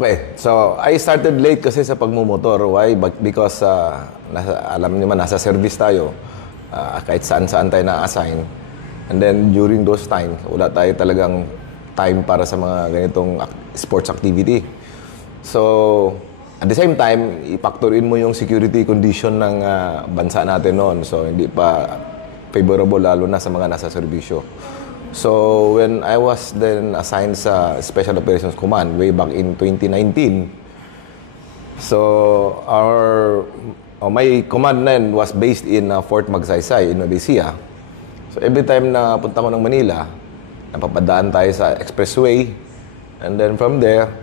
Okay, so I started late kasi sa pagmumotor. Why? Because alam niyo man, nasa service tayo. Kahit saan-saan tayo na-assign. And then during those times, wala tayo talagang time para sa mga ganitong sports activity. So, at the same time, i-factor in mo yung security condition ng bansa natin noon. So, hindi pa favorable lalo na sa mga nasa serbisyo. So, when I was then assigned sa Special Operations Command way back in 2019, so my command then was based in Fort Magsaysay in Odisea. So, every time na punta ko ng Manila, napapadaan tayo sa expressway, and then from there,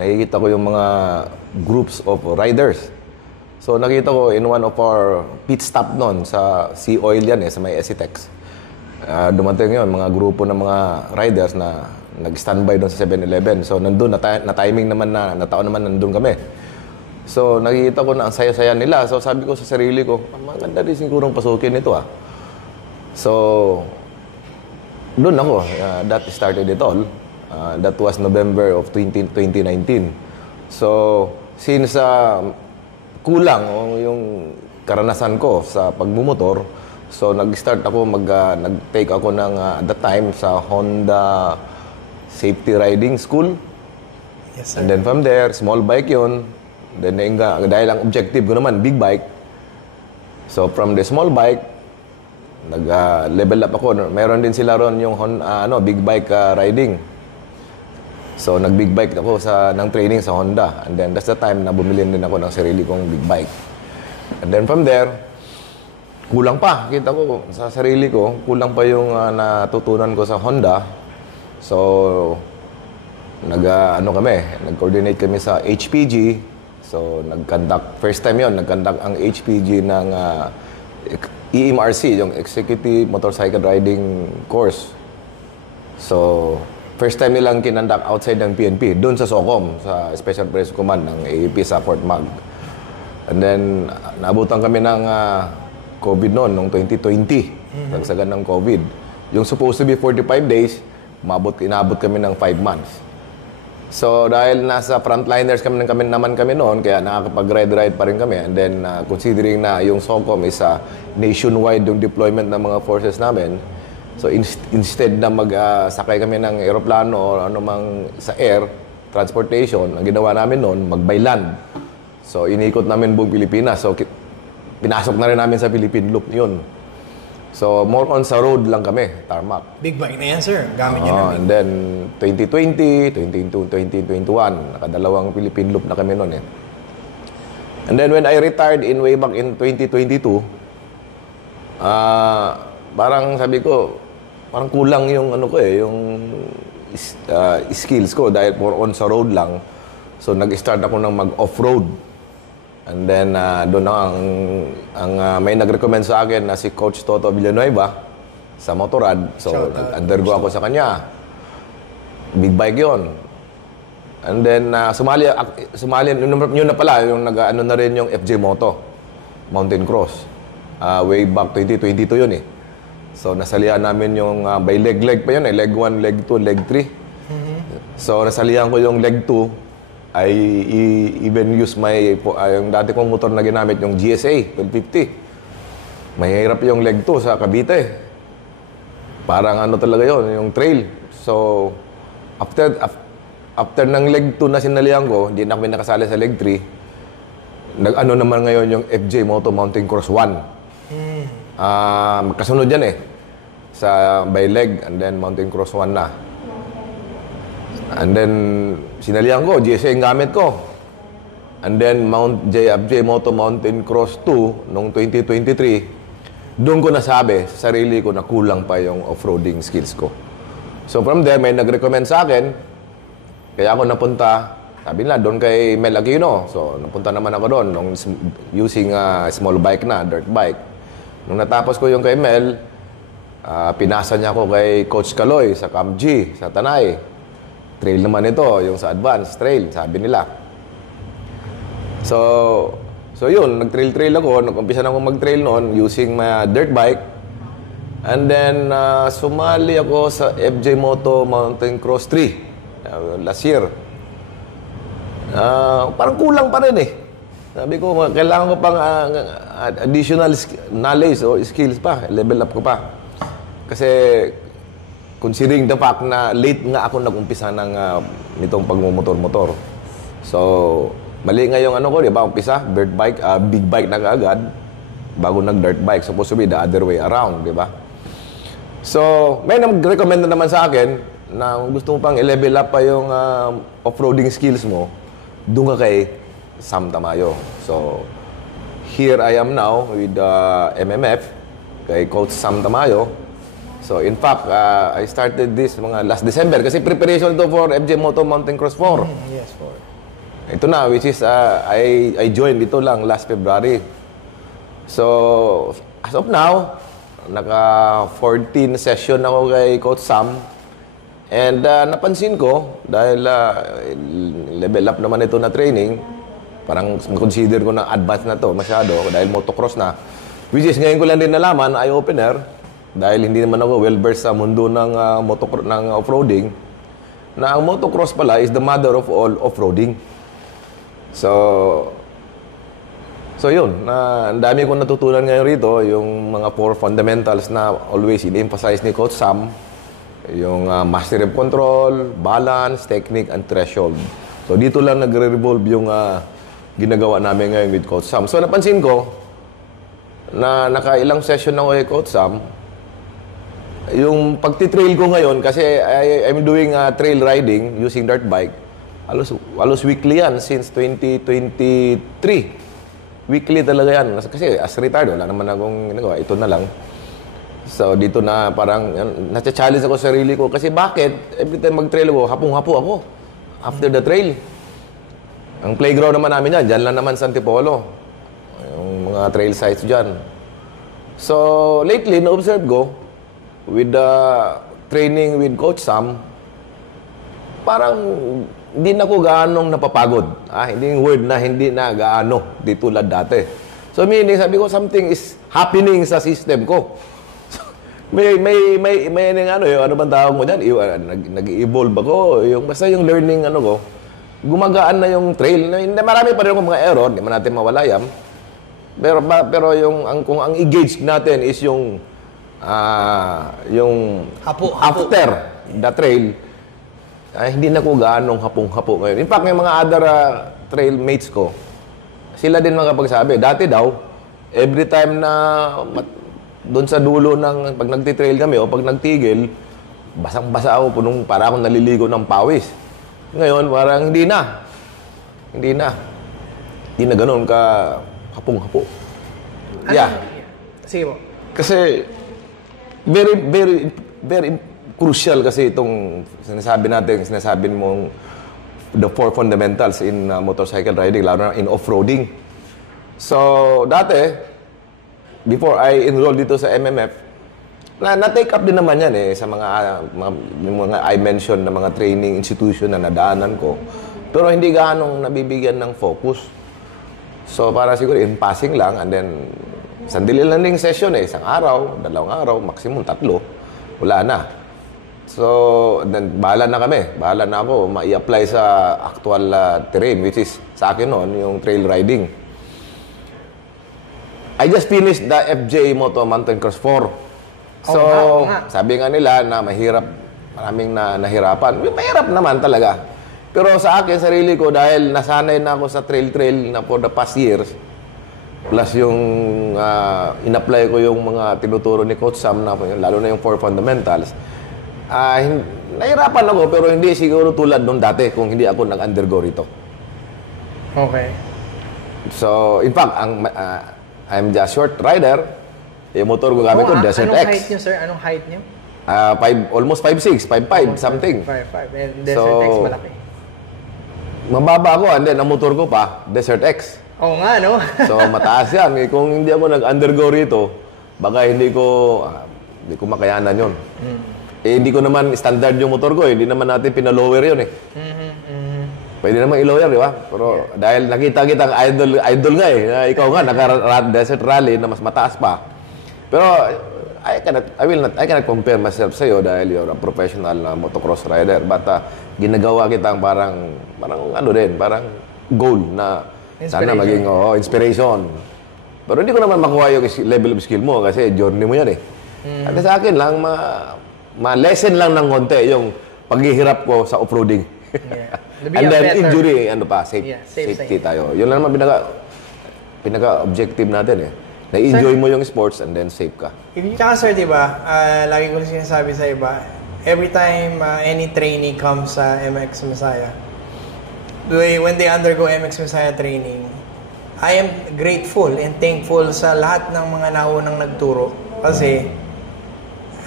nakikita ko yung mga groups of riders. So, nakita ko in one of our pit stop noon sa Sea Oil yan sa may Esitex. Dumating yun, mga grupo ng mga riders na nag-standby doon sa 7-Eleven. So, nandun, na-timing naman nataon naman nandun kami. So, nakikita ko na ang saya-saya nila. So, sabi ko sa sarili ko, maganda rin sigurong pasukin ito So, doon ako. That started it all. That was November of 2019. So, since kulang yung karanasan ko sa pagmumotor, so, nag-start ako, nag-take ako ng, at that time, sa Honda Safety Riding School. Yes, sir. And then from there, small bike yun. Then, dahil ang objective ko naman, big bike. So, from the small bike, nag-level up ako. Meron din sila ron yung big bike riding. So, nag-big bike ako ng training sa Honda. And then, that's the time na bumili din ako ng sarili kong big bike. And then from there, kulang pa. Kita ko sa sarili ko, kulang pa yung natutunan ko sa Honda. So, nag-coordinate kami sa HPG. So, first time yon nag-conduct ang HPG ng EMRC, yung Executive Motorcycle Riding Course. So, first time nilang kinandak outside ng PNP, doon sa SOCOM, sa Special Operations Command ng AAP sa Fort Mag. And then, naabutan kami ng COVID noong 2020. Nagsagan ng COVID. Yung supposed to be 45 days, inabot kami ng 5 months. So, dahil nasa frontliners naman kami noon, kaya nakakapag-ride pa rin kami. And then, considering na yung SOCOM is nationwide yung deployment ng mga forces namin, so instead na magsakay kami ng aeroplano o anumang sa air, transportation, ang ginawa namin noon, mag-by land. So, inikot namin buong Pilipinas. So, pinasok na rin namin sa Philippine Loop yun. So, more on sa road lang kami, tarmac. Big bike na yan, sir. Gamit niyo na. And then, 2020, 2021, nakadalawang Philippine Loop na kami noon And then, when I retired way back in 2022, parang sabi ko, parang kulang yung yung skills ko dahil more on sa road lang. So, nag-start ako ng mag-off-road. And then, doon may nag-recommend sa akin na si Coach Toto Villanueva sa Motorrad. So, undergo ako sa kanya. Big bike yon. And then, sumali, yun na pala, yung na rin yung FJ Moto, Mountain Cross. Way back 2022 yun So, nasalihan namin yung by leg pa yun Leg 1, leg 2, leg 3. So, nasalihan ko yung leg 2. I even use yung dati kong motor na ginamit, yung GSA 1250. Mahirap yung leg 2 sa Cavite. Parang talaga yon yung trail. So, after ng leg 2 na sinalihan ko, hindi na kami nakasali sa leg 3. Naman ngayon yung FJ Moto Mountain Cross 1. Magkasunod yan sa by leg, and then Mountain Cross 1 na. And then, sinalihan ko, GSA yung gamit ko. And then, FJ Moto Mountain Cross 2, noong 2023, doon ko nasabi sa sarili ko na kulang pa yung off-roading skills ko. So, from there, may nag-recommend sa akin. Kaya ako napunta, sabi nila, doon kay Mel Aquino. So, napunta naman ako doon, using small bike na, dirt bike. Nung natapos ko yung kay Mel, pinasa niya ako kay Coach Kaloy sa Camp G, sa Tanay. Trail naman ito, yung sa advanced trail, sabi nila. So yun, nag-trail ako. Nag-umpisa na ako mag-trail noon using my dirt bike. And then, sumali ako sa FJ Moto Mountain Cross 3 last year. parang kulang pa rin eh. Sabi ko, kailangan ko pang additional knowledge o skills pa, level up ko pa. Kasi, considering the fact na late nga ako nag-umpisa ng nitong pagmumotor-motor. So, mali nga yung ano ko, di ba? Umpisa, big bike na kaagad, bago nag-dirt bike. Supposed to be the other way around, di ba? So, may nag-recommend na naman sa akin na kung gusto mo pang i-level up pa yung off-roading skills mo, doon ka kay Sam Tamayo. So, here I am now with MMF, kay Coach Sam Tamayo. So, in fact, I started this mga last December kasi preparation ito for FJ Moto Mountain Cross 4. Yes, for. Ito na, which is, I joined ito lang last February. So, as of now, naka 14 session ako kay Coach Sam. And napansin ko, dahil level up naman ito na training, parang consider ko na advanced na to masyado dahil motocross na. Which is, ngayon ko lang din nalaman, eye-opener, dahil hindi naman ako well-versed sa mundo ng, ng off-roading, na ang motocross pala is the mother of all off-roading. So yun, ang dami kong natutunan ngayon rito, yung mga 4 fundamentals na always in-emphasize ni Coach Sam, yung mastery of control, balance, technique, and threshold. So dito lang nagre-revolve yung ginagawa namin ngayon with Coach Sam. So napansin ko na nakailang session na ako kay Coach Sam, yung pagtitrail ko ngayon, kasi I'm doing trail riding using dirt bike, halos weekly yan since 2023. Weekly talaga yan. Kasi as retired, wala naman akong ginagawa. Ito na lang. So, dito na parang nasa-challenge ako sa sarili ko. Kasi bakit? Every time mag-trail ako, hapong-hapo ako. After the trail. Ang playground naman namin yan. Diyan lang naman sa Antipolo. Yung mga trail sites dyan. So, lately, na-observe ko, with the training with Coach Sam, parang hindi na ako gaanong napapagod. Hindi yung word na hindi na gaano di tulad dati. So meaning, sabi ko, something is happening sa system ko. may ano bang tawag mo dyan? Nag-evolve ako. Basta yung learning ko, gumagaan na yung trail. Marami pa rin akong mga error, hindi man natin mawala yan. Pero kung ang engage natin is yung after the trail, hindi na ko gaanong hapong-hapo ngayon. In fact, yung mga other trail mates ko, sila din makapagsabi. Dati daw, every time na doon sa dulo ng pag nagtitrail kami o pag nagtigil, basang-basa ako, para akong naliligo ng pawis. Ngayon, parang hindi na. Hindi na ganoon ka hapong-hapo. Yeah. Sige po. Kasi, very, very, very crucial kasi itong sinasabi mong the 4 fundamentals in motorcycle riding, lalo na in off-roading. So, dati, before I enrolled dito sa MMF, na-take up din naman yan sa mga I mentioned na mga training institution na nadaanan ko. Pero hindi gaanong nabibigyan ng focus. So, para siguro in passing lang, and then, sandali lang ding session isang araw, 2 araw, maximum 3, wala na. So, then, bahala na kami. Bahala na ako ma-i-apply sa actual terrain, which is sa akin noon, yung trail riding. I just finished the FJ Moto Mountain Cross 4. So, sabi nga nila na mahirap, maraming nahirapan. Mahirap naman talaga. Pero sa akin, sarili ko, dahil nasanay na ako sa trail na for the past years, plus yung in-apply ko yung mga tinuturo ni Coach Sam, lalo na yung 4 fundamentals, nahirapan ako, pero hindi siguro tulad nung dati kung hindi ako nag-undergo rito. Okay. So, in fact, I'm just short rider. Yung motor ko gamit ko, Desert X. Anong height niyo, sir? Anong height niyo? Almost 5'6", 5'5", something. 5'5". And Desert X malaki. Mababa ako, and then ang motor ko pa, Desert X. Oo nga, no? So, mataas yan. Kung hindi ako nag-undergo rito, baka hindi ko makayanan yun. Hindi ko naman standard yung motor ko. Hindi naman natin pinalower yun . Pwede naman i-lower, di ba? Pero dahil nakita kitang idol nga ikaw nga, naka-desert rally na mas mataas pa. Pero I cannot compare myself sa'yo dahil you're a professional motocross rider. But ginagawa kitang parang ano din, parang goal na sana maging inspiration. Pero hindi ko naman makuha yung level of skill mo kasi journey mo yan eh. At sa akin lang, ma-lesson lang ng konti yung paghihirap ko sa off-roading. Yeah. And then injury, safety tayo. Yun lang naman pinaka-objective natin eh. Na-enjoy mo yung sports and then safe ka. Tsaka sir, di ba, lagi ko sinasabi sa iba, every time any trainee comes sa MX Messiah, when they undergo MX Messiah training, I am grateful and thankful sa lahat ng mga naunang nagturo. Kasi,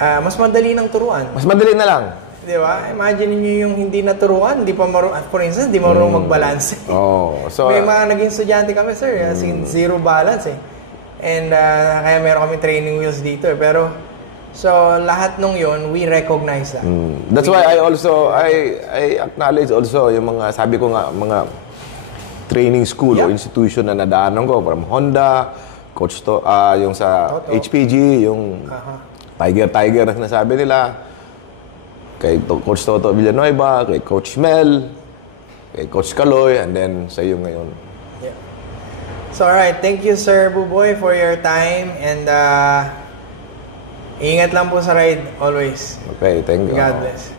mas madali ng turuan. Mas madali na lang. Di ba? Imagine niyo yung hindi naturuan, for instance, di marunong mag-balance. So, may mga naging estudyante kami, sir, as in zero balance eh. And kaya meron kami training wheels dito eh. Pero, so lahat nung yon we recognize that. That's why I acknowledge also yung mga, sabi ko nga, mga training school o institution na nadaanan ko from Honda, Coach yung sa HPG, yung Tiger na sinasabi nila, kay Coach Toto Villanueva, kay Coach Mel, kay Coach Kaloy, and then sa iyo ngayon. Yeah. So alright, thank you Sir Buboy for your time and ingat lang po sa ride always. Okay, thank you. God bless.